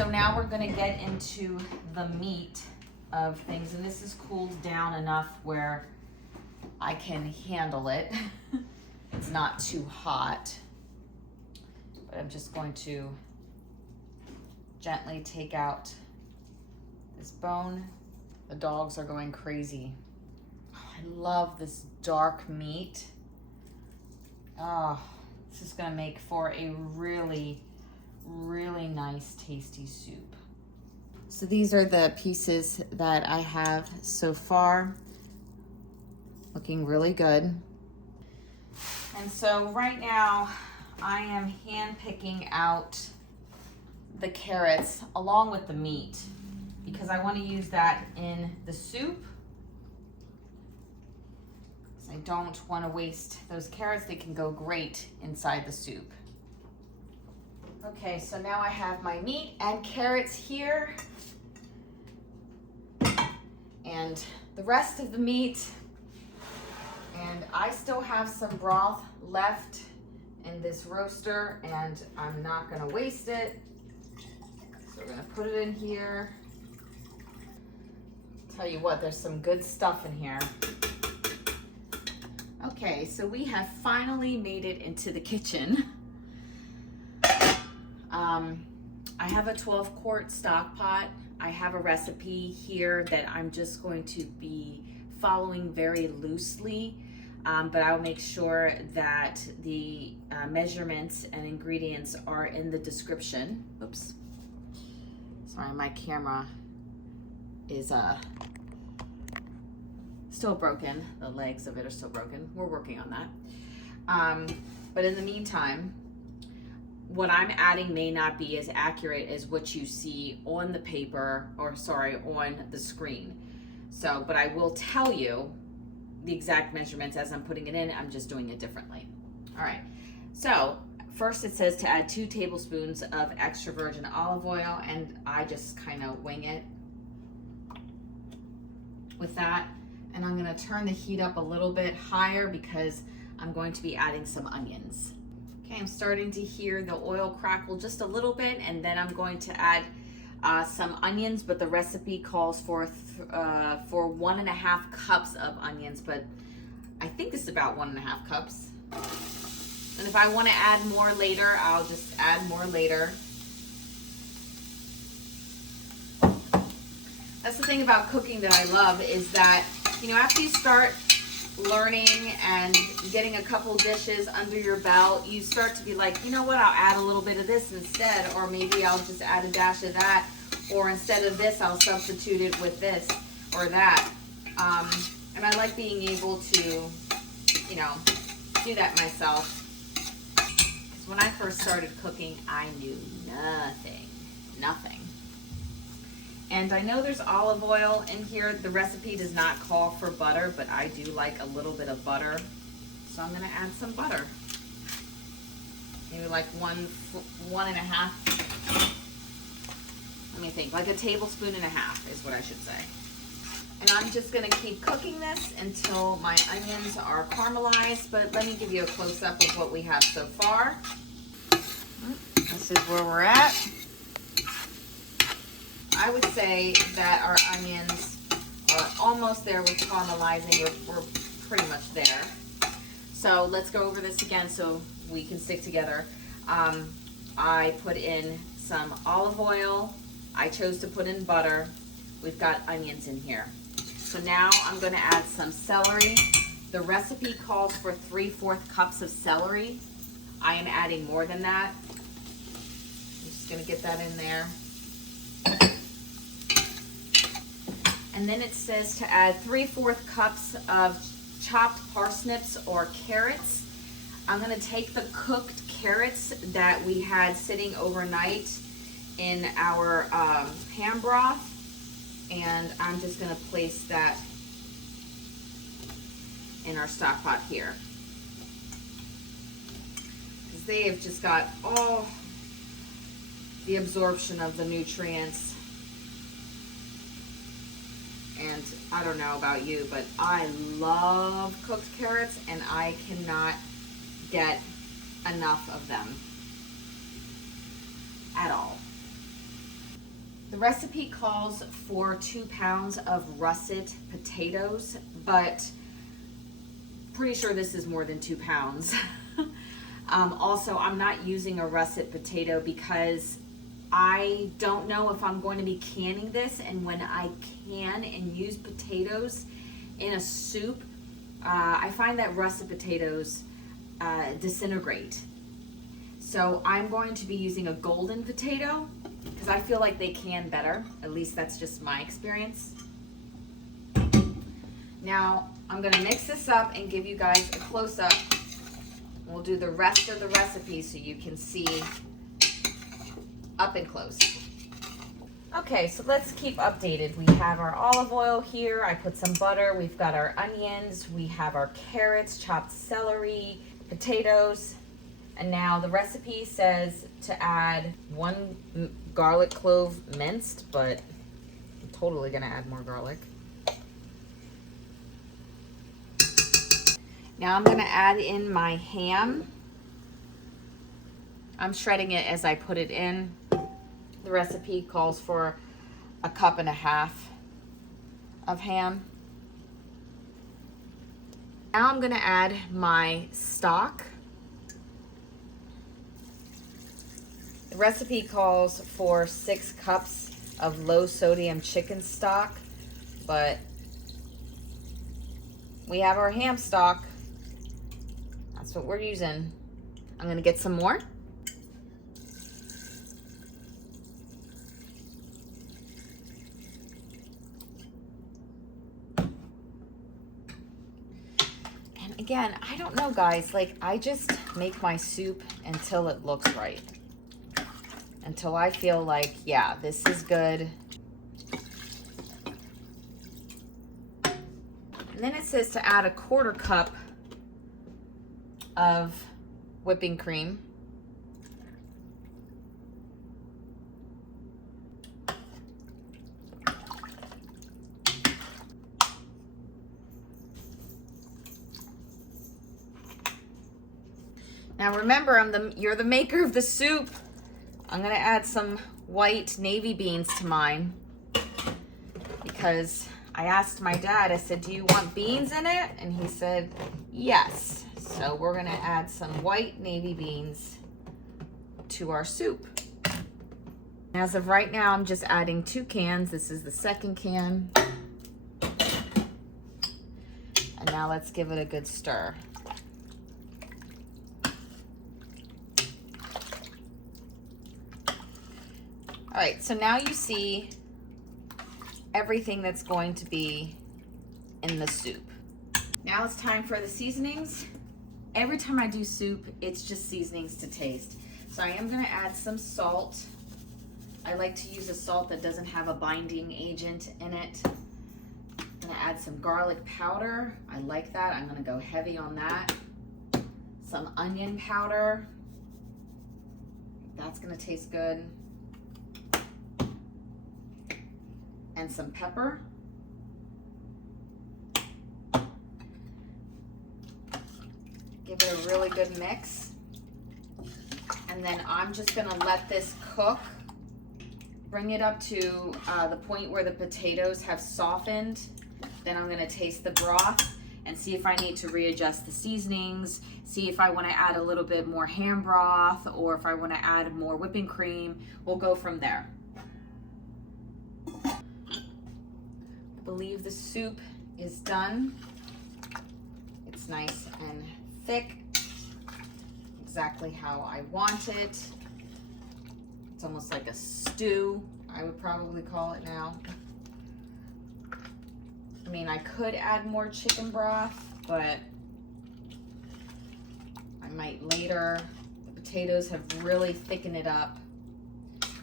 So now we're gonna get into the meat of things, and this is cooled down enough where I can handle it. It's not too hot, but I'm just going to gently take out this bone. The dogs are going crazy. Oh, I love this dark meat. Oh, this is gonna make for a really, really nice, tasty soup. So these are the pieces that I have so far. Looking really good. And so right now I am hand picking out the carrots along with the meat because I want to use that in the soup. I don't want to waste those carrots. They can go great inside the soup. Okay, so now I have my meat and carrots here. And the rest of the meat. And I still have some broth left in this roaster and I'm not gonna waste it. So we're gonna put it in here. Tell you what, there's some good stuff in here. Okay, so we have finally made it into the kitchen. I have a 12-quart stock pot. I have a recipe here that I'm just going to be following very loosely, but I'll make sure that the measurements and ingredients are in the description. Oops. Sorry, my camera is still broken. The legs of it are still broken. We're working on that. But in the meantime, what I'm adding may not be as accurate as what you see on the paper, or sorry, on the screen. So, but I will tell you the exact measurements as I'm putting it in. I'm just doing it differently. All right. So first it says to add 2 tablespoons of extra virgin olive oil, and I just kind of wing it with that. And I'm gonna turn the heat up a little bit higher because I'm going to be adding some onions. Okay, I'm starting to hear the oil crackle just a little bit, and then I'm going to add some onions, but the recipe calls for 1.5 cups of onions, but I think this is about 1.5 cups. And if I want to add more later, I'll just add more later. That's the thing about cooking that I love, is that, you know, after you start learning and getting a couple dishes under your belt, you start to be like, you know what, I'll add a little bit of this instead, or maybe I'll just add a dash of that, or instead of this, I'll substitute it with this or that. And I like being able to, you know, do that myself. Because when I first started cooking, I knew nothing. And I know there's olive oil in here. The recipe does not call for butter, but I do like a little bit of butter. So I'm gonna add some butter. Maybe like 1.5. Let me think, like 1.5 tablespoons is what I should say. And I'm just gonna keep cooking this until my onions are caramelized, but let me give you a close-up of what we have so far. This is where we're at. I would say that our onions are almost there with caramelizing. We're pretty much there. So let's go over this again so we can stick together. I put in some olive oil. I chose to put in butter. We've got onions in here. So now I'm going to add some celery. The recipe calls for 3/4 cups of celery. I am adding more than that. I'm just going to get that in there. And then it says to add 3/4 cups of chopped parsnips or carrots. I'm gonna take the cooked carrots that we had sitting overnight in our ham broth, and I'm just gonna place that in our stock pot here. Because they have just got all the absorption of the nutrients. And I don't know about you, but I love cooked carrots and I cannot get enough of them at all. The recipe calls for 2 pounds of russet potatoes, but pretty sure this is more than 2 pounds. Also, I'm not using a russet potato because I don't know if I'm going to be canning this, and when I can and use potatoes in a soup, I find that russet potatoes disintegrate. So I'm going to be using a golden potato because I feel like they can better. At least that's just my experience. Now I'm going to mix this up and give you guys a close-up. We'll do the rest of the recipe so you can see up and close. Okay, so let's keep updated. We have our olive oil here. I put some butter. We've got our onions. We have our carrots, chopped celery, potatoes. And now the recipe says to add 1 garlic clove minced, but I'm totally gonna add more garlic. Now I'm gonna add in my ham. I'm shredding it as I put it in. The recipe calls for 1.5 cups of ham. Now I'm gonna add my stock. The recipe calls for 6 cups of low sodium chicken stock, but we have our ham stock. That's what we're using. I'm gonna get some more. And again, I don't know guys, like I just make my soup until it looks right. Until I feel like, yeah, this is good. And then it says to add 1/4 cup of whipping cream. Now remember, you're the maker of the soup. I'm gonna add some white navy beans to mine because I asked my dad, I said, do you want beans in it? And he said, yes. So we're gonna add some white navy beans to our soup. As of right now, I'm just adding 2 cans. This is the 2nd can. And now let's give it a good stir. All right, so now you see everything that's going to be in the soup. Now it's time for the seasonings. Every time I do soup, it's just seasonings to taste. So I am gonna add some salt. I like to use a salt that doesn't have a binding agent in it. I'm gonna add some garlic powder. I like that. I'm gonna go heavy on that. Some onion powder. That's gonna taste good. And some pepper. Give it a really good mix. And then I'm just gonna let this cook. Bring it up to the point where the potatoes have softened. Then I'm gonna taste the broth and see if I need to readjust the seasonings, see if I wanna add a little bit more ham broth or if I wanna add more whipping cream. We'll go from there. I believe the soup is done. It's nice and thick, exactly how I want it. It's almost like a stew, I would probably call it now. I mean, I could add more chicken broth, but I might later. The potatoes have really thickened it up.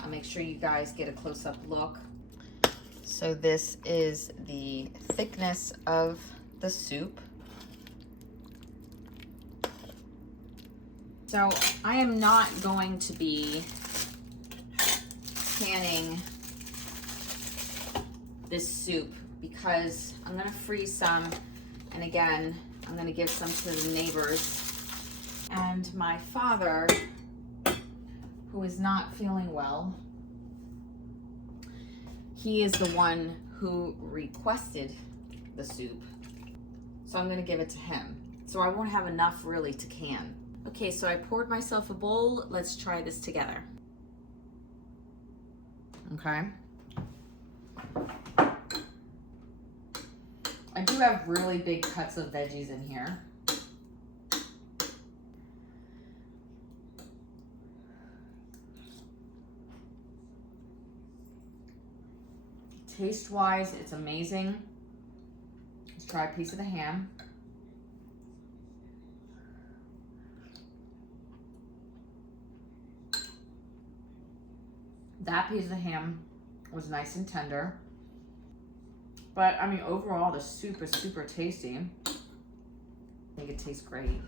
I'll make sure you guys get a close-up look. So this is the thickness of the soup. So I am not going to be canning this soup because I'm gonna freeze some, and again, I'm gonna give some to the neighbors. And my father, who is not feeling well, he is the one who requested the soup. So I'm gonna give it to him. So I won't have enough really to can. Okay, so I poured myself a bowl. Let's try this together. Okay. I do have really big cuts of veggies in here. Taste-wise, it's amazing. Let's try a piece of the ham. That piece of the ham was nice and tender. But, I mean, overall, the soup is super tasty. I think it tastes great.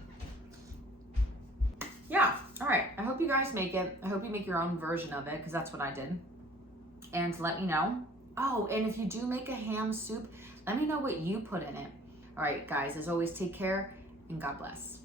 Yeah, all right. I hope you guys make it. I hope you make your own version of it, because that's what I did. And let me know. Oh, and if you do make a ham soup, let me know what you put in it. All right, guys, as always, take care and God bless.